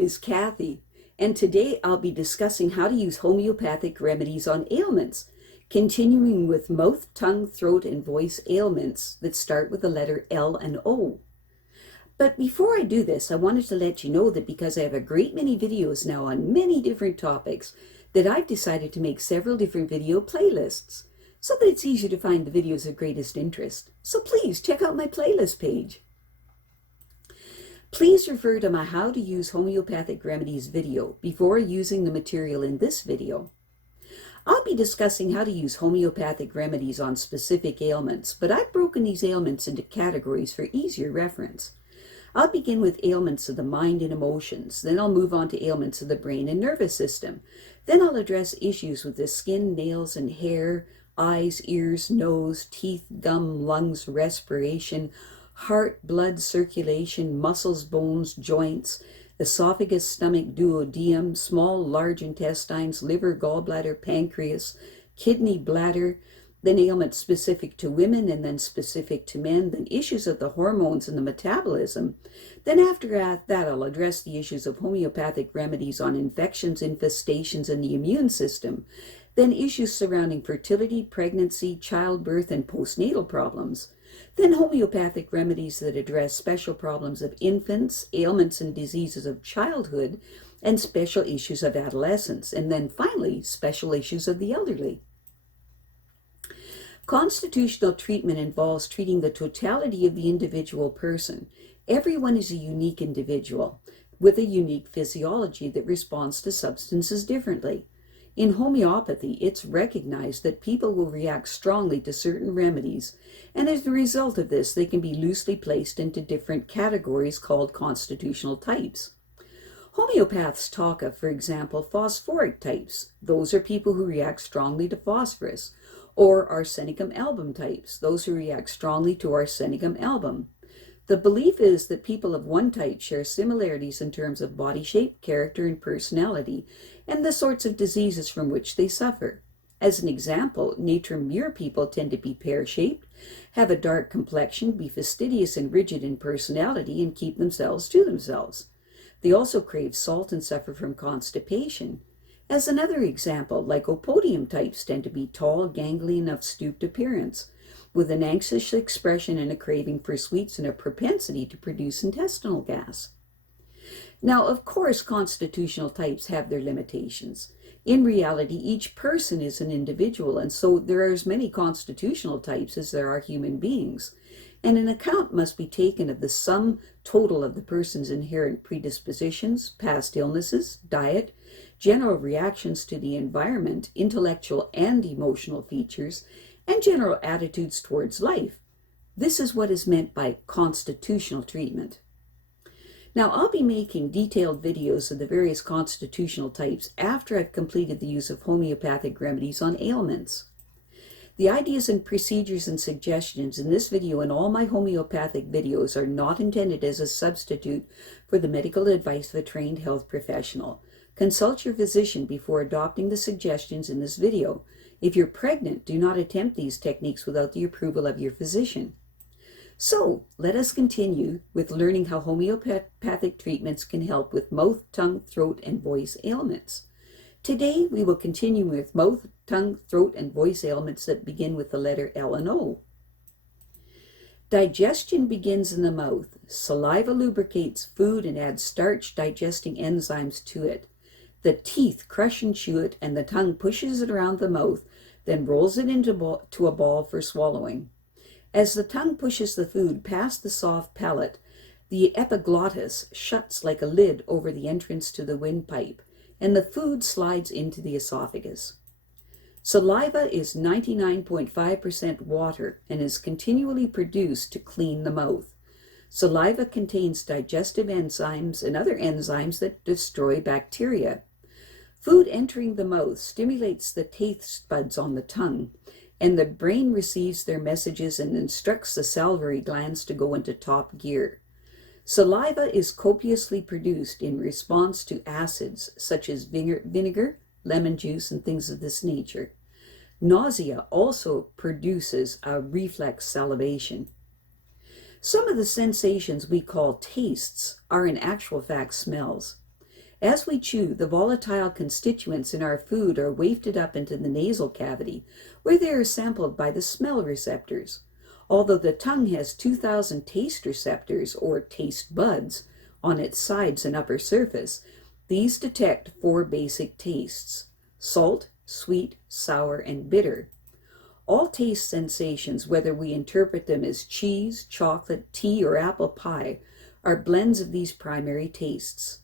name is Kathy, and today I'll be discussing how to use homeopathic remedies on ailments, continuing with mouth, tongue, throat, and voice ailments that start with the letter L and O. But before I do this, I wanted to let you know that because I have a great many videos now on many different topics, that I've decided to make several different video playlists so that it's easier to find the videos of greatest interest. So please check out my playlist page. Please refer to my How to Use Homeopathic Remedies video before using the material in this video. I'll be discussing how to use homeopathic remedies on specific ailments, but I've broken these ailments into categories for easier reference. I'll begin with ailments of the mind and emotions, then I'll move on to ailments of the brain and nervous system. Then I'll address issues with the skin, nails, and hair, eyes, ears, nose, teeth, gum, lungs, respiration, heart, blood, circulation, muscles, bones, joints, esophagus, stomach, duodenum, small, large intestines, liver, gallbladder, pancreas, kidney, bladder, then ailments specific to women and then specific to men, then issues of the hormones and the metabolism. Then after that, I'll address the issues of homeopathic remedies on infections, infestations, and the immune system. Then issues surrounding fertility, pregnancy, childbirth, and postnatal problems. Then homeopathic remedies that address special problems of infants, ailments and diseases of childhood, and special issues of adolescence. And then finally, special issues of the elderly. Constitutional treatment involves treating the totality of the individual person. Everyone is a unique individual with a unique physiology that responds to substances differently. In homeopathy, it's recognized that people will react strongly to certain remedies, and as a result of this, they can be loosely placed into different categories called constitutional types. Homeopaths talk of, for example, phosphoric types. Those are people who react strongly to phosphorus. Or Arsenicum album types, those who react strongly to Arsenicum album. The belief is that people of one type share similarities in terms of body shape, character, and personality, and the sorts of diseases from which they suffer. As an example, Natrum Mur people tend to be pear-shaped, have a dark complexion, be fastidious and rigid in personality, and keep themselves to themselves. They also crave salt and suffer from constipation. As another example, Leukoplakia types tend to be tall, ganglion, of stooped appearance, with an anxious expression and a craving for sweets and a propensity to produce intestinal gas. Now, of course, constitutional types have their limitations. In reality, each person is an individual, and so there are as many constitutional types as there are human beings. And an account must be taken of the sum total of the person's inherent predispositions, past illnesses, diet, general reactions to the environment, intellectual and emotional features, and general attitudes towards life. This is what is meant by constitutional treatment. Now, I'll be making detailed videos of the various constitutional types after I've completed the use of homeopathic remedies on ailments. The ideas and procedures and suggestions in this video and all my homeopathic videos are not intended as a substitute for the medical advice of a trained health professional. Consult your physician before adopting the suggestions in this video. If you're pregnant, do not attempt these techniques without the approval of your physician. So, let us continue with learning how homeopathic treatments can help with mouth, tongue, throat, and voice ailments. Today, we will continue with mouth, tongue, throat, and voice ailments that begin with the letter L and O. Digestion begins in the mouth. Saliva lubricates food and adds starch-digesting enzymes to it. The teeth crush and chew it, and the tongue pushes it around the mouth, then rolls it into a ball for swallowing. As the tongue pushes the food past the soft palate, the epiglottis shuts like a lid over the entrance to the windpipe, and the food slides into the esophagus. Saliva is 99.5% water and is continually produced to clean the mouth. Saliva contains digestive enzymes and other enzymes that destroy bacteria. Food entering the mouth stimulates the taste buds on the tongue, and the brain receives their messages and instructs the salivary glands to go into top gear. Saliva is copiously produced in response to acids such as vinegar, lemon juice, and things of this nature. Nausea also produces a reflex salivation. Some of the sensations we call tastes are in actual fact smells. As we chew, the volatile constituents in our food are wafted up into the nasal cavity, where they are sampled by the smell receptors. Although the tongue has 2,000 taste receptors, or taste buds, on its sides and upper surface, these detect 4 basic tastes: salt, sweet, sour, and bitter. All taste sensations, whether we interpret them as cheese, chocolate, tea, or apple pie, are blends of these primary tastes.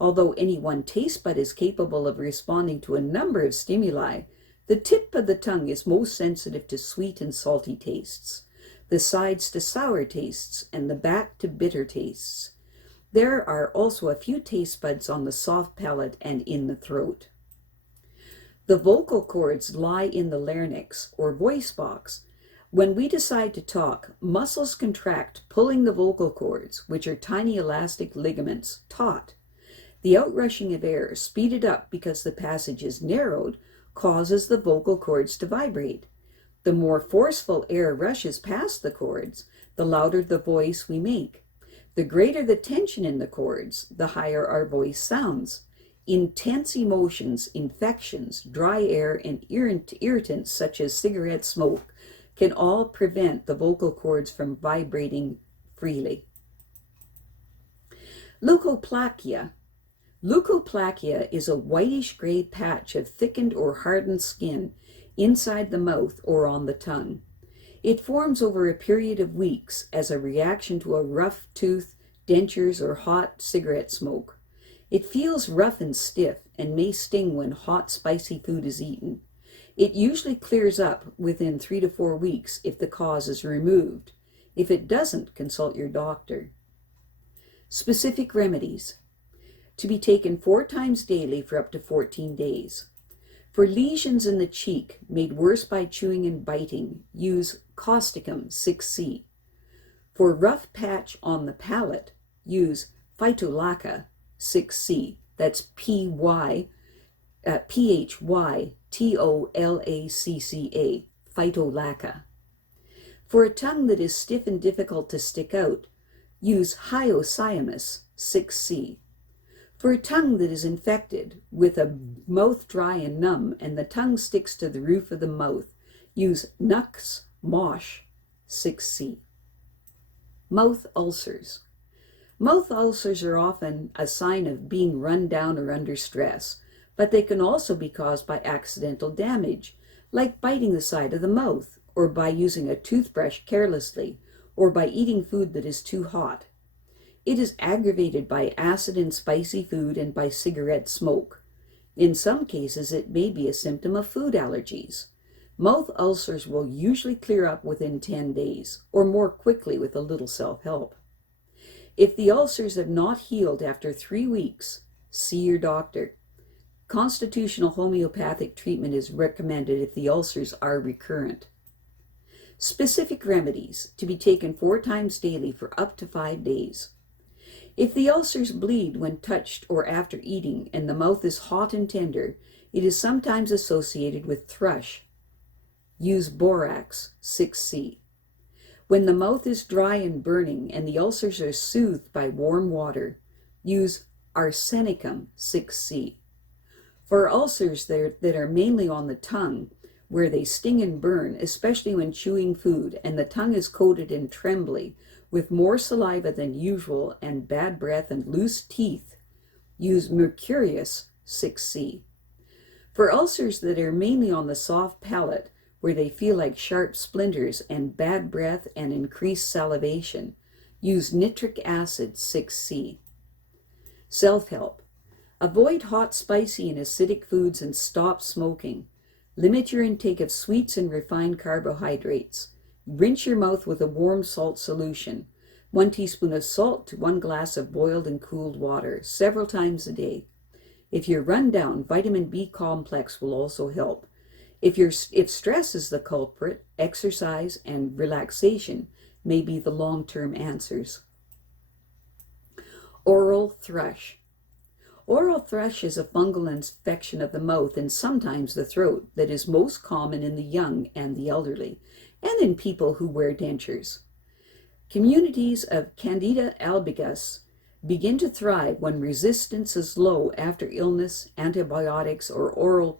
Although any one taste bud is capable of responding to a number of stimuli, the tip of the tongue is most sensitive to sweet and salty tastes, the sides to sour tastes, and the back to bitter tastes. There are also a few taste buds on the soft palate and in the throat. The vocal cords lie in the larynx, or voice box. When we decide to talk, muscles contract, pulling the vocal cords, which are tiny elastic ligaments, taut. The outrushing of air, speeded up because the passage is narrowed, causes the vocal cords to vibrate. The more forceful air rushes past the cords, the louder the voice we make. The greater the tension in the cords, the higher our voice sounds. Intense emotions, infections, dry air, and irritants such as cigarette smoke can all prevent the vocal cords from vibrating freely. Leukoplakia. Leukoplakia is a whitish-gray patch of thickened or hardened skin inside the mouth or on the tongue. It forms over a period of weeks as a reaction to a rough tooth, dentures, or hot cigarette smoke. It feels rough and stiff and may sting when hot, spicy food is eaten. It usually clears up within 3 to 4 weeks if the cause is removed. If it doesn't, consult your doctor. Specific remedies. To be taken 4 times daily for up to 14 days. For lesions in the cheek made worse by chewing and biting, use Causticum 6C. For rough patch on the palate, use Phytolacca 6C. That's Phytolacca, Phytolacca. For a tongue that is stiff and difficult to stick out, use Hyoscyamus 6C. For a tongue that is infected, with a mouth dry and numb, and the tongue sticks to the roof of the mouth, use Nux Mosch 6C. Mouth ulcers. Mouth ulcers are often a sign of being run down or under stress, but they can also be caused by accidental damage, like biting the side of the mouth, or by using a toothbrush carelessly, or by eating food that is too hot. It is aggravated by acid and spicy food and by cigarette smoke. In some cases, it may be a symptom of food allergies. Mouth ulcers will usually clear up within 10 days, or more quickly with a little self-help. If the ulcers have not healed after 3 weeks, see your doctor. Constitutional homeopathic treatment is recommended if the ulcers are recurrent. Specific remedies to be taken 4 times daily for up to 5 days. If the ulcers bleed when touched or after eating and the mouth is hot and tender, it is sometimes associated with thrush. Use Borax 6C. When the mouth is dry and burning and the ulcers are soothed by warm water, use Arsenicum 6C. For ulcers that are mainly on the tongue, where they sting and burn, especially when chewing food, and the tongue is coated and trembly, with more saliva than usual and bad breath and loose teeth, use Mercurius 6C. For ulcers that are mainly on the soft palate, where they feel like sharp splinters and bad breath and increased salivation, use Nitric Acid 6C. Self-help. Avoid hot, spicy, and acidic foods and stop smoking. Limit your intake of sweets and refined carbohydrates. Rinse your mouth with a warm salt solution. 1 teaspoon of salt to 1 glass of boiled and cooled water, several times a day. If you're run down, vitamin B complex will also help. If stress is the culprit, exercise and relaxation may be the long-term answers. Oral thrush. Oral thrush is a fungal infection of the mouth and sometimes the throat that is most common in the young and the elderly, and in people who wear dentures. Communities of Candida albicans begin to thrive when resistance is low after illness, antibiotics, or oral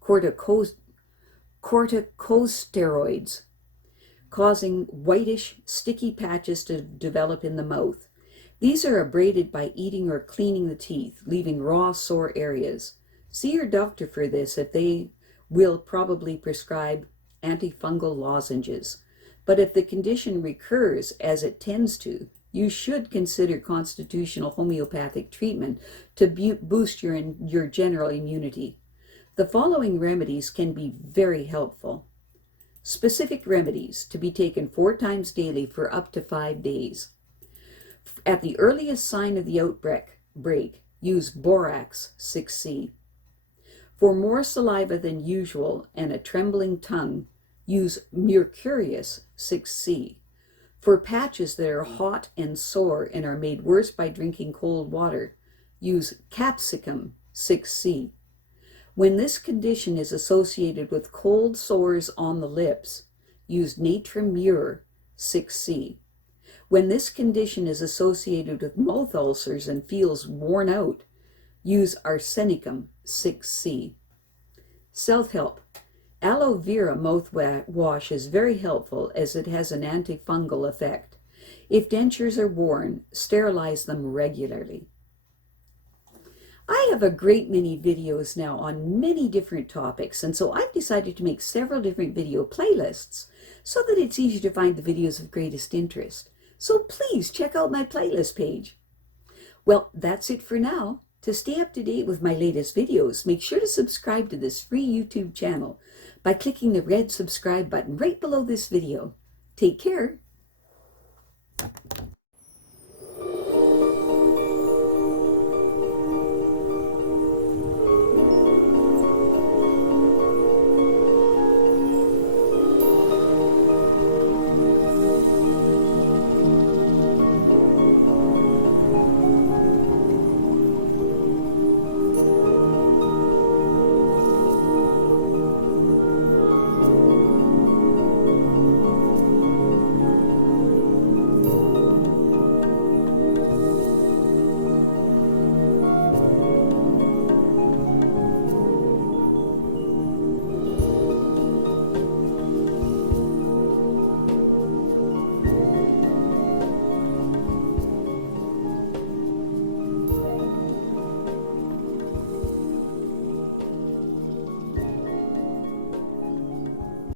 corticosteroids, causing whitish, sticky patches to develop in the mouth. These are abraded by eating or cleaning the teeth, leaving raw, sore areas. See your doctor for this, if they will probably prescribe antifungal lozenges. But if the condition recurs, as it tends to, you should consider constitutional homeopathic treatment to boost your general immunity. The following remedies can be very helpful. Specific remedies to be taken 4 times daily for up to 5 days. At the earliest sign of the outbreak, use Borax 6C. For more saliva than usual and a trembling tongue, use Mercurius 6C. For patches that are hot and sore and are made worse by drinking cold water, use Capsicum 6C. When this condition is associated with cold sores on the lips, use Natrum Mur 6C. When this condition is associated with mouth ulcers and feels worn out, use Arsenicum 6C. Self-help. Aloe vera mouthwash is very helpful as it has an antifungal effect. If dentures are worn, sterilize them regularly. I have a great many videos now on many different topics, and so I've decided to make several different video playlists so that it's easy to find the videos of greatest interest. So please check out my playlist page. Well, that's it for now. To stay up to date with my latest videos, make sure to subscribe to this free YouTube channel by clicking the red subscribe button right below this video. Take care.